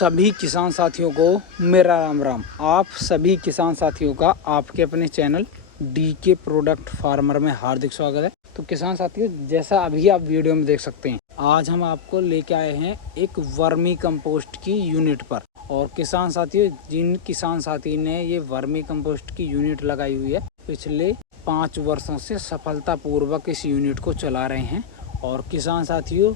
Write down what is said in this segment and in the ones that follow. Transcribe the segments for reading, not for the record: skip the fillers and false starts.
सभी किसान साथियों को मेरा राम राम। आप सभी किसान साथियों का आपके अपने चैनल डीके प्रोडक्ट फार्मर में हार्दिक स्वागत है। तो किसान साथियों, जैसा अभी आप वीडियो में देख सकते हैं, आज हम आपको लेके आए हैं एक वर्मी कंपोस्ट की यूनिट पर। और किसान साथियों, जिन किसान साथी ने ये वर्मी कंपोस्ट की यूनिट लगाई हुई है, पिछले 5 वर्षों से सफलतापूर्वक इस यूनिट को चला रहे हैं। और किसान साथियों,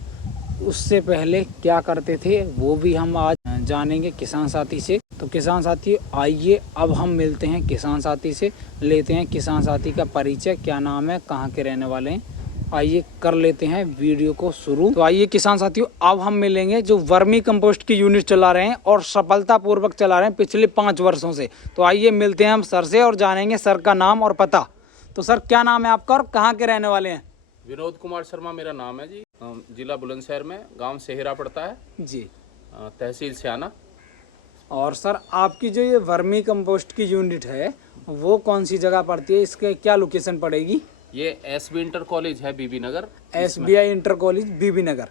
उससे पहले क्या करते थे वो भी हम आज जानेंगे किसान साथी से। तो किसान साथी, आइए अब हम मिलते हैं किसान साथी से, लेते हैं किसान साथी का परिचय, क्या नाम है, कहाँ के रहने वाले हैं। आइए कर लेते हैं वीडियो को शुरू। तो आइए किसान साथियों, अब हम मिलेंगे जो वर्मी कंपोस्ट की यूनिट चला रहे हैं और सफलतापूर्वक चला रहे हैं पिछले 5 वर्षों से। तो आइए मिलते हैं हम सर से और जानेंगे सर का नाम और पता। तो सर, क्या नाम है आपका और कहाँ के रहने वाले हैं? विनोद कुमार शर्मा मेरा नाम है जी। जिला बुलंदशहर में, गांव सेहरा पड़ता है जी, तहसील स्याना। और सर, आपकी जो ये वर्मी कंपोस्ट की यूनिट है वो कौन सी जगह पड़ती है, इसके क्या लोकेशन पड़ेगी? ये एसबी इंटर कॉलेज है बीबी नगर। SBI इंटर कॉलेज बीबी नगर,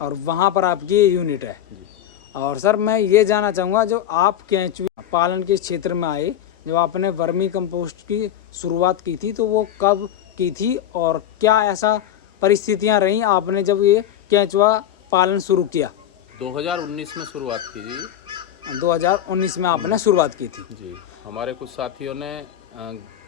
और वहाँ पर आपकी ये यूनिट है जी। और सर, मैं ये जानना चाहूँगा, जो आप केंचुआ पालन के क्षेत्र में आए, जो आपने वर्मी कंपोस्ट की शुरुआत की थी, तो वो कब की थी और क्या ऐसा परिस्थितियाँ रहीं आपने जब ये केंचुआ पालन शुरू किया? 2019 में शुरुआत की जी। 2019 में आपने शुरुआत की थी जी। हमारे कुछ साथियों ने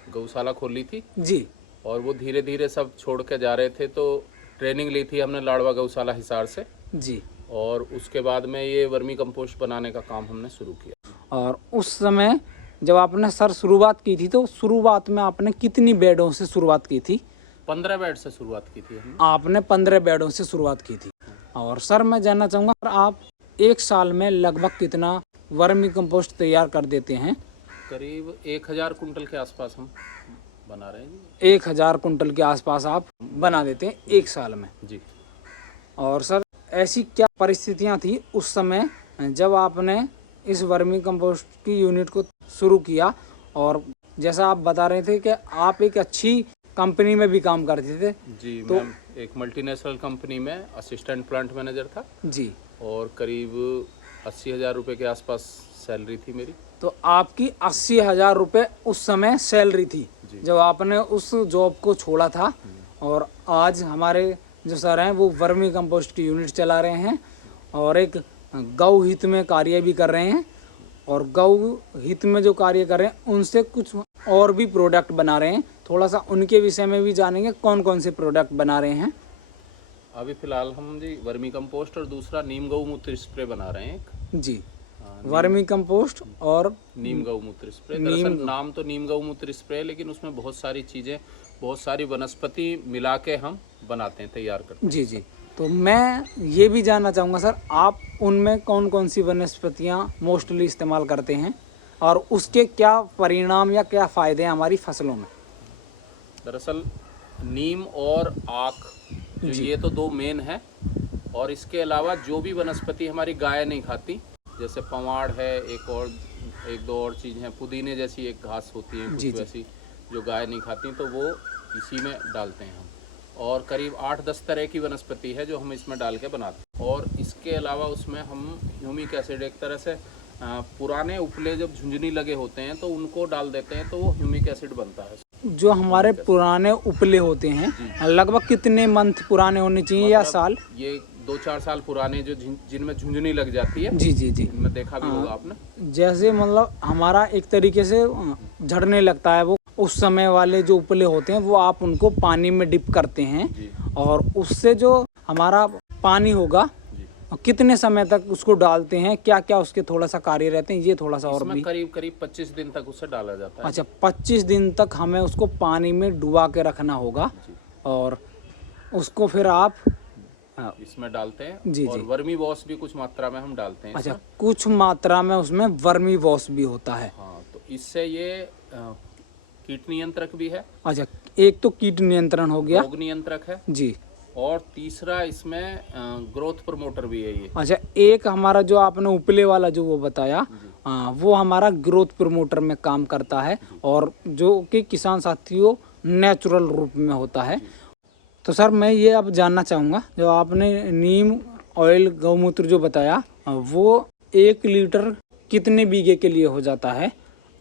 गौशाला खोली थी जी, और वो धीरे धीरे सब छोड़ के जा रहे थे, तो ट्रेनिंग ली थी हमने लाड़वा गौशाला हिसार से जी। और उसके बाद में ये वर्मी कंपोस्ट बनाने का काम हमने शुरू किया। और उस समय जब आपने सर शुरुआत की थी, तो शुरुआत में आपने कितनी बेडों से शुरुआत की थी? 15 बेड से शुरुआत की थी हमने। आपने 15 बेडों से शुरुआत की थी। और सर, मैं जानना चाहूँगा, आप एक साल में लगभग कितना वर्मी कंपोस्ट तैयार कर देते हैं? करीब 1000 कुंटल के आसपास हम बना रहे हैं जी। 1000 कुंटल के आसपास आप बना देते हैं एक साल में जी। और सर, ऐसी क्या परिस्थितियां थी उस समय जब आपने इस वर्मी कंपोस्ट की यूनिट को शुरू किया? और जैसा आप बता रहे थे कि आप एक अच्छी कंपनी में भी काम करते थे जी। तो मैं एक मल्टीनेशनल कंपनी में असिस्टेंट प्लांट मैनेजर था जी, और करीब 80,000 रुपये के आसपास सैलरी थी मेरी। तो आपकी 80,000 रुपये उस समय सैलरी थी जब आपने उस जॉब को छोड़ा था। और आज हमारे जो सर हैं वो वर्मी कंपोस्ट की यूनिट चला रहे हैं और एक गौ हित में कार्य भी कर रहे हैं। और गौ हित में जो कार्य कर रहे हैं उनसे कुछ और भी प्रोडक्ट बना रहे हैं। थोड़ा सा उनके विषय में भी जानेंगे, कौन कौन से प्रोडक्ट बना रहे हैं। अभी फिलहाल हम जी वर्मी कंपोस्ट और दूसरा नीम गौमूत्र स्प्रे बना रहे हैं जी। वर्मी कंपोस्ट और नीम गौमूत्र स्प्रे। दरअसल नाम तो नीम गौमूत्र स्प्रे, लेकिन उसमें बहुत सारी चीज़ें, बहुत सारी वनस्पति मिला के हम बनाते हैं, तैयार करते हैं। जी जी। तो मैं ये भी जानना चाहूँगा सर, आप उनमें कौन कौन सी वनस्पतियाँ मोस्टली इस्तेमाल करते हैं और उसके क्या परिणाम या क्या फ़ायदे हैं हमारी फसलों में? दरअसल नीम और आक जो ये तो 2 मेन है, और इसके अलावा जो भी वनस्पति हमारी गाय नहीं खाती, जैसे पवाड़ है, एक दो और चीज़ हैं, पुदीने जैसी एक घास होती है कुछ वैसी जो गाय नहीं खाती, तो वो इसी में डालते हैं हम। और करीब 8-10 तरह की वनस्पति है जो हम इसमें डाल के बनाते हैं। और इसके अलावा उसमें हम ह्यूमिक एसिड, एक तरह से पुराने उपले जब झुंझुनी लगे होते हैं तो उनको डाल देते हैं, तो वो ह्यूमिक एसिड बनता है। जो हमारे पुराने उपले होते हैं, लगभग कितने मंथ पुराने होने चाहिए या साल? ये 2-4 साल पुराने, जो जिनमें झुंझुनी लग जाती है। जी जी जी। इनमें देखा भी होगा आपने। जैसे मतलब हमारा एक तरीके से झड़ने लगता है, वो उस समय वाले जो उपले होते हैं वो आप उनको पानी में डिप करते हैं और उससे जो हमारा पानी होगा, कितने समय तक उसको डालते हैं, क्या क्या उसके थोड़ा सा कार्य रहते हैं, ये थोड़ा सा और भी? करीब 25 दिन तक उससे डाला जाता है। अच्छा, 25 दिन तक हमें उसको पानी में डुबा के रखना होगा और उसको फिर आप इसमें डालते हैं। जी और जी। वर्मी वॉश भी कुछ मात्रा में हम डालते हैं। अच्छा, कुछ मात्रा में उसमें वर्मी वॉश भी होता है। हाँ, तो इससे ये कीट नियंत्रक भी है। अच्छा, एक तो कीट नियंत्रण हो गया, रोग नियंत्रक है जी, और तीसरा इसमें ग्रोथ प्रमोटर भी है ये। अच्छा, एक हमारा जो आपने उपले वाला जो वो बताया, वो हमारा ग्रोथ प्रमोटर में काम करता है और जो कि किसान साथियों नेचुरल रूप में होता है। तो सर, मैं ये अब जानना चाहूँगा, जो आपने नीम ऑयल गौमूत्र जो बताया, वो 1 लीटर कितने बीघे के लिए हो जाता है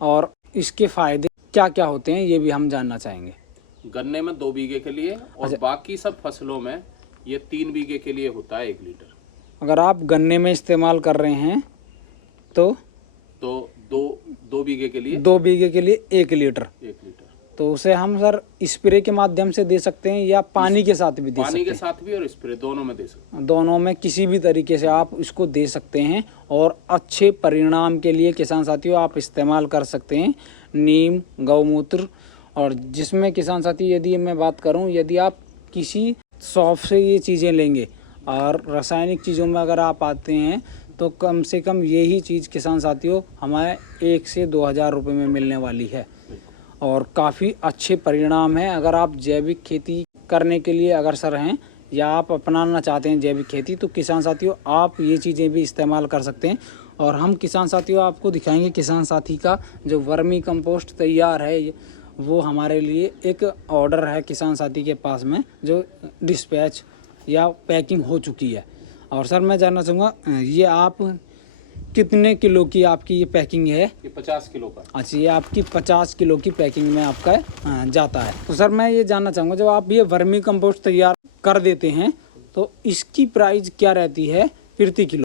और इसके फायदे क्या क्या होते हैं ये भी हम जानना चाहेंगे। गन्ने में 2 बीघे के लिए और अच्छा। बाकी सब फसलों में ये 3 बीघे के लिए होता है 1 लीटर। अगर आप गन्ने में इस्तेमाल कर रहे हैं तो दो बीघे के लिए 2 बीघे के लिए 1 लीटर। 1 लीटर तो उसे हम सर स्प्रे के माध्यम से दे सकते हैं या पानी के साथ भी दे सकते पानी हैं? के साथ भी और स्प्रे दोनों में दे सकते हैं। दोनों में किसी भी तरीके से आप इसको दे सकते हैं और अच्छे परिणाम के लिए किसान साथियों आप इस्तेमाल कर सकते हैं नीम, गौमूत्र। और जिसमें किसान साथी यदि मैं बात करूं, यदि आप किसी शॉप से ये चीज़ें लेंगे और रासायनिक चीज़ों में अगर आप आते हैं तो कम से कम यही चीज़ किसान साथियों हमारे 1 से 2 हज़ार रुपये में मिलने वाली है और काफ़ी अच्छे परिणाम हैं। अगर आप जैविक खेती करने के लिए अग्रसर हैं या आप अपनाना चाहते हैं जैविक खेती, तो किसान साथियों आप ये चीज़ें भी इस्तेमाल कर सकते हैं। और हम किसान साथियों आपको दिखाएंगे किसान साथी का जो वर्मी कंपोस्ट तैयार है, वो हमारे लिए एक ऑर्डर है किसान साथी के पास में जो डिस्पैच या पैकिंग हो चुकी है। और सर मैं जानना चाहूँगा ये आप कितने किलो की आपकी ये पैकिंग है? ये 50 किलो का। अच्छा, ये आपकी 50 किलो की पैकिंग में आपका जाता है। तो सर मैं ये जानना चाहूँगा जब आप ये वर्मी कंपोस्ट तैयार कर देते हैं तो इसकी प्राइस क्या रहती है प्रति किलो?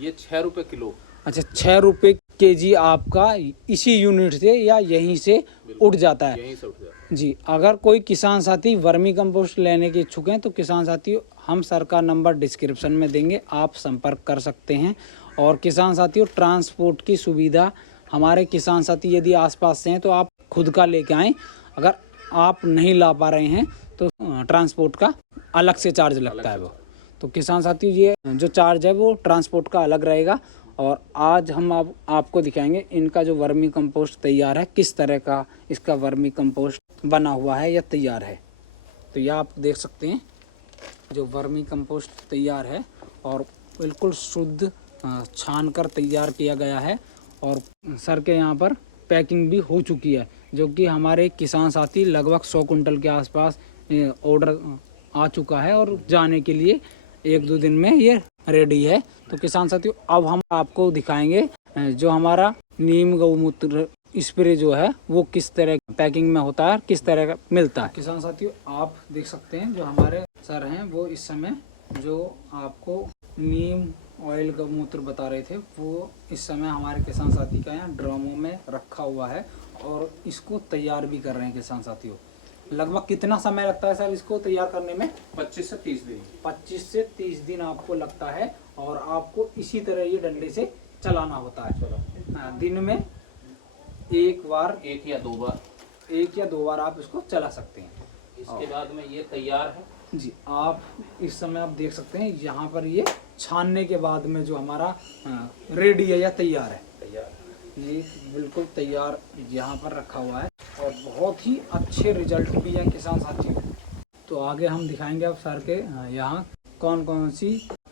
ये 6 रुपये किलो। अच्छा, 6 रुपये केजी आपका इसी यूनिट से या यहीं से उठ जाता है? यहीं से उठ जाता है जी। अगर कोई किसान साथी वर्मी कंपोस्ट लेने के इच्छुक हैं तो किसान साथी हम सर का नंबर डिस्क्रिप्शन में देंगे, आप संपर्क कर सकते हैं। और किसान साथियों ट्रांसपोर्ट की सुविधा हमारे किसान साथी यदि आसपास से हैं तो आप खुद का लेके आएँ। अगर आप नहीं ला पा रहे हैं तो ट्रांसपोर्ट का अलग से चार्ज लगता है वो। तो किसान साथियों ये जो चार्ज है वो ट्रांसपोर्ट का अलग रहेगा। और आज हम आपको दिखाएंगे इनका जो वर्मी कंपोस्ट तैयार है, किस तरह का इसका वर्मी कंपोस्ट बना हुआ है या तैयार है। तो यह आप देख सकते हैं जो वर्मी कंपोस्ट तैयार है और बिल्कुल शुद्ध छान कर तैयार किया गया है। और सर के यहाँ पर पैकिंग भी हो चुकी है जो कि हमारे किसान साथी लगभग 100 कुंटल के आसपास ऑर्डर आ चुका है और जाने के लिए 1-2 दिन में ये रेडी है। तो किसान साथियों अब हम आपको दिखाएंगे जो हमारा नीम गौमूत्र स्प्रे जो है वो किस तरह पैकिंग में होता है, किस तरह का मिलता है। किसान साथियों आप देख सकते हैं जो हमारे सर हैं वो इस समय जो आपको नीम ऑयल गौमूत्र बता रहे थे वो इस समय हमारे किसान साथी का यहाँ ड्रमों में रखा हुआ है और इसको तैयार भी कर रहे हैं किसान साथियों। लगभग कितना समय लगता है सर इसको तैयार करने में? 25 से 30 दिन। 25 से 30 दिन आपको लगता है और आपको इसी तरह ये डंडे से चलाना होता है। दिन में एक या दो बार आप इसको चला सकते हैं। इसके बाद में ये तैयार है जी। आप इस समय आप देख सकते हैं यहाँ पर ये छानने के बाद में जो हमारा रेडी है या तैयार है, ये बिल्कुल तैयार यहाँ पर रखा हुआ है और बहुत ही अच्छे रिजल्ट भी हैं किसान साथियों। तो आगे हम दिखाएंगे अब सर के यहाँ कौन कौन सी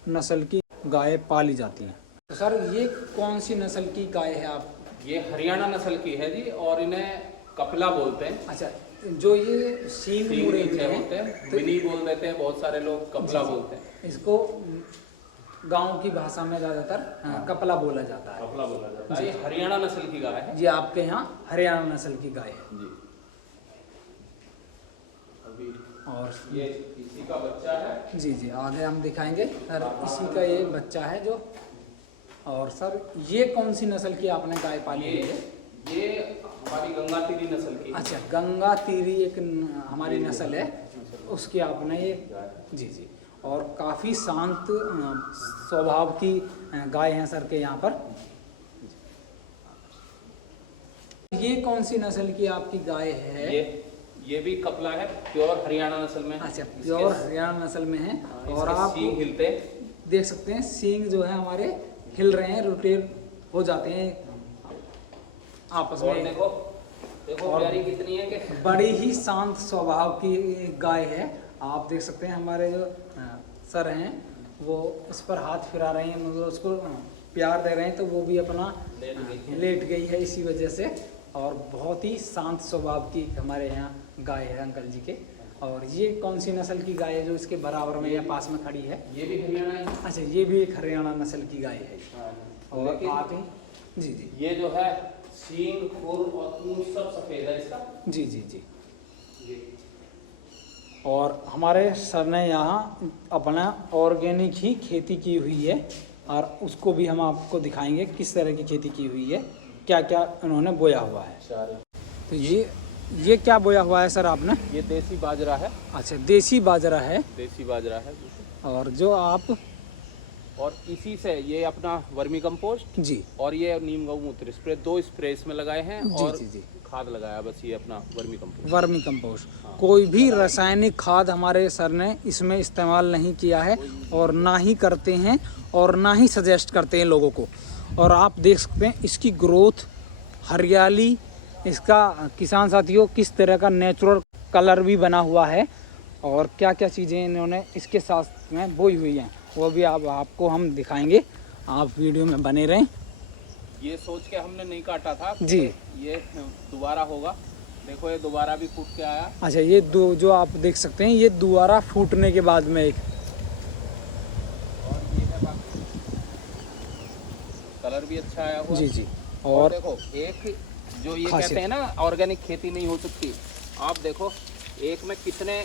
नस्ल की गाय पाली जाती हैं। तो सर ये कौन सी नस्ल की गाय है आप? ये हरियाणा नस्ल की है जी और इन्हें कपला बोलते हैं। अच्छा, जो ये सींग मुड़े हुए होते हैं, मिनी बोल देते हैं, बहुत सारे लोग कपला बोलते हैं। इसको गांव की भाषा में ज़्यादातर कपला बोला जाता है। कपला बोला जाता है। ये हरियाणा नस्ल की गाय है। ये आपके यहाँ हरियाणा नस्ल की गाय है जी। अभी और ये इसी का बच्चा है। जी जी आगे हम दिखाएंगे सर इसी का ये बच्चा है जो। और सर ये कौन सी नस्ल की आपने गाय पाली है? ये हमारी गंगा तीरी नस्ल की। अच्छा, गंगा तीरी एक हमारी नस्ल है उसकी आपने ये। जी जी। और काफ़ी शांत स्वभाव की गाय हैं सर के यहाँ पर। ये कौन सी नस्ल की आपकी गाय है? ये भी कपला है, प्योर हरियाणा नस्ल में। अच्छा, प्योर हरियाणा नस्ल में है। और आप सींग हिलते देख सकते हैं सींग जो है हमारे हिल रहे हैं, रोटेट हो जाते हैं आपस में। देखो और प्यारी कितनी है कि बड़ी ही शांत स्वभाव की गाय है। आप देख सकते हैं हमारे जो सर हैं वो इस पर हाथ फिरा रहे हैं, मतलब उसको प्यार दे रहे हैं, तो वो भी अपना लेट गई है इसी वजह से। और बहुत ही शांत स्वभाव की हमारे यहाँ गाय है अंकल जी के। और ये कौन सी नस्ल की गाय है जो इसके बराबर में या पास में खड़ी है? ये भी हरियाणा है। अच्छा, ये भी एक हरियाणा नस्ल की गाय है। हाँ, और लेकिन आप ही जी जी ये जो है सींग, खुर और पूंछ सब सफेद है इसका। जी जी जी। ये और हमारे सर ने यहाँ अपना ऑर्गेनिक ही खेती की हुई है और उसको भी हम आपको दिखाएंगे किस तरह की खेती की हुई है, क्या क्या उन्होंने बोया हुआ है। सारे तो ये क्या बोया हुआ है सर आपने? ये देसी बाजरा है। अच्छा, देसी बाजरा है। देसी बाजरा है। और जो आप और इसी से ये अपना वर्मी कंपोस्ट जी और ये नीम गौमूत्र स्प्रे, 2 स्प्रे इसमें लगाए हैं जी और जी जी खाद लगाया बस ये अपना वर्मी कंपोस्ट। वर्मी कंपोस्ट, कोई भी रासायनिक खाद हमारे सर ने इसमें इस्तेमाल नहीं किया है और ना ही करते हैं और ना ही सजेस्ट करते हैं लोगों को। और आप देख सकते हैं इसकी ग्रोथ, हरियाली, इसका किसान साथियों किस तरह का नेचुरल कलर भी बना हुआ है और क्या क्या चीज़ें इन्होंने इसके साथ में बोई हुई हैं वो भी आपको हम दिखाएंगे। आप वीडियो में बने रहें। ये सोच के हमने नहीं काटा था कि जी। ये दोबारा होगा। देखो ये दोबारा भी फूट के आया। अच्छा, ये दो जो आप देख सकते हैं ये दोबारा फूटने के बाद में एक और ये है बाकी कलर भी अच्छा आया हुआ। जी जी। और देखो एक जो ये खासियत। कहते हैं ना ऑर्गेनिक खेती नहीं हो सकती, आप देखो एक में कितने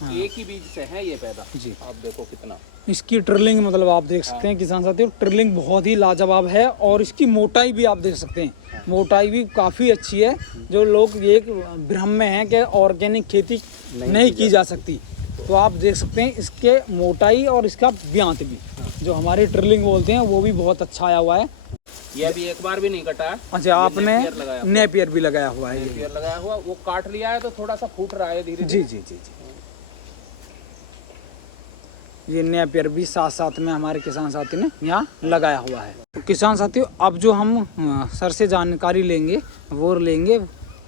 हाँ। एक ही बीज से है ये पैदा। जी। आप देखो कितना इसकी ट्रिलिंग मतलब आप देख सकते हैं किसान साथियों, ट्रिलिंग बहुत ही लाजवाब है और इसकी मोटाई भी आप देख सकते हैं, मोटाई भी काफ़ी अच्छी है। जो लोग ये भ्रम में हैं कि ऑर्गेनिक खेती नहीं की जा सकती, तो आप देख सकते हैं इसके मोटाई और इसका ब्यांत भी, जो हमारी ट्रिलिंग बोलते हैं वो भी बहुत अच्छा आया हुआ है। ये अभी एक बार भी नहीं कटा है। अच्छा, आपने नेपियर लगाया हुआ। नेपियर भी लगाया हुआ है? नेपियर लगाया हुआ, वो काट लिया है तो थोड़ा सा फूट रहा है धीरे जी जी जी जी। ये नेपियर भी साथ साथ में हमारे किसान साथी ने यहाँ लगाया हुआ है। तो किसान साथियों अब जो हम सर से जानकारी लेंगे वो लेंगे,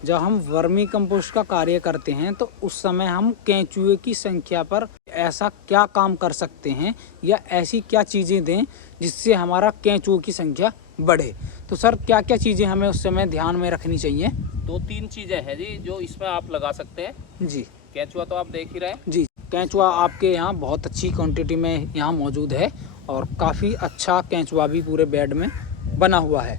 जब हम वर्मी कंपोस्ट का कार्य करते हैं तो उस समय हम केंचुए की संख्या पर ऐसा क्या काम कर सकते हैं या ऐसी क्या चीज़ें दें जिससे हमारा केंचुओं की संख्या बढ़े। तो सर क्या क्या चीज़ें हमें उस समय ध्यान में रखनी चाहिए? 2-3 चीजें हैं जी जो इसमें आप लगा सकते हैं। जी केंचुआ तो आप देख ही रहे हैं। जी, केंचुआ आपके यहाँ बहुत अच्छी क्वांटिटी में यहाँ मौजूद है और काफ़ी अच्छा केंचुआ भी पूरे बेड में बना हुआ है।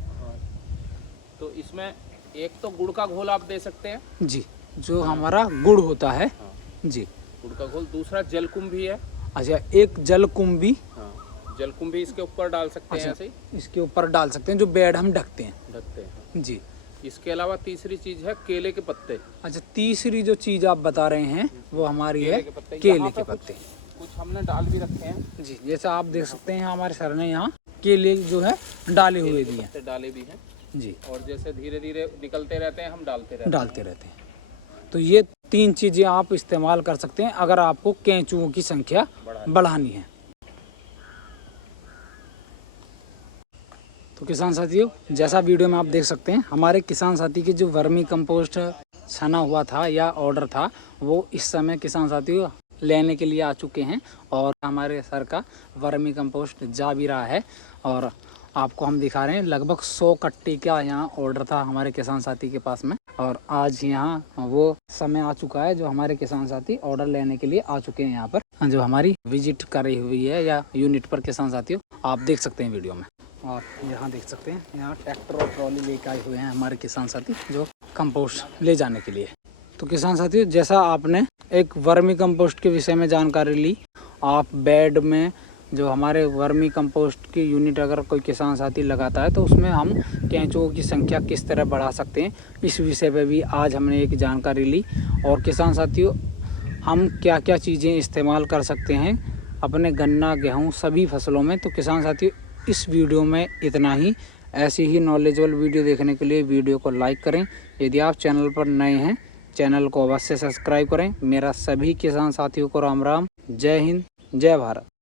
तो इसमें एक तो गुड़ का घोल आप दे सकते हैं। जी, जो हमारा गुड़ होता है। हाँ। जी। गुड़ का घोल। दूसरा जलकुंभ भी है। अच्छा, एक जलकुंभी। हाँ, जलकुंभ भी इसके ऊपर डाल सकते हैं। अच्छा, ऐसे ही इसके ऊपर डाल सकते हैं जो बेड हम ढकते हैं। ढकते हैं। जी। इसके अलावा तीसरी चीज है केले के पत्ते। अच्छा, तीसरी जो चीज़ आप बता रहे हैं वो हमारी है केले के पत्ते। केले यहाँ के पे पत्ते। कुछ हमने डाल भी रखे हैं। जी, जैसा आप देख सकते हैं हमारे सर ने यहाँ केले जो है डाले हुए भी हैं। पत्ते डाले भी हैं। जी, और जैसे धीरे धीरे निकलते रहते हैं हम डालते रहते हैं। तो ये 3 चीज़ें आप इस्तेमाल कर सकते हैं अगर आपको केंचुओं की संख्या बढ़ानी है। तो किसान साथियों जैसा वीडियो में आप देख सकते हैं हमारे किसान साथी की जो वर्मी कंपोस्ट छना हुआ था या ऑर्डर था वो इस समय किसान साथियों लेने के लिए आ चुके हैं और हमारे सर का वर्मी कंपोस्ट जा भी रहा है और आपको हम दिखा रहे हैं लगभग 100 कट्टे का यहाँ ऑर्डर था हमारे किसान साथी के पास में और आज यहाँ वो समय आ चुका है जो हमारे किसान साथी ऑर्डर लेने के लिए आ चुके हैं यहाँ पर, जो हमारी विजिट करी हुई है या यूनिट पर किसान साथियों आप देख सकते हैं वीडियो में। आप यहाँ देख सकते हैं यहाँ ट्रैक्टर और ट्रॉली लेकर आए हुए हैं हमारे किसान साथी जो कंपोस्ट ले जाने के लिए। तो किसान साथियों जैसा आपने एक वर्मी कंपोस्ट के विषय में जानकारी ली, आप बेड में जो हमारे वर्मी कंपोस्ट की यूनिट अगर कोई किसान साथी लगाता है तो उसमें हम केंचुओं की संख्या किस तरह बढ़ा सकते हैं इस विषय पे भी आज हमने एक जानकारी ली। और किसान साथियों हम क्या क्या चीज़ें इस्तेमाल कर सकते हैं अपने गन्ना गेहूँ सभी फसलों में। तो किसान साथियों इस वीडियो में इतना ही। ऐसी ही नॉलेजेबल वीडियो देखने के लिए वीडियो को लाइक करें। यदि आप चैनल पर नए हैं चैनल को अवश्य सब्सक्राइब करें। मेरा सभी किसान साथियों को राम राम। जय हिंद, जय भारत।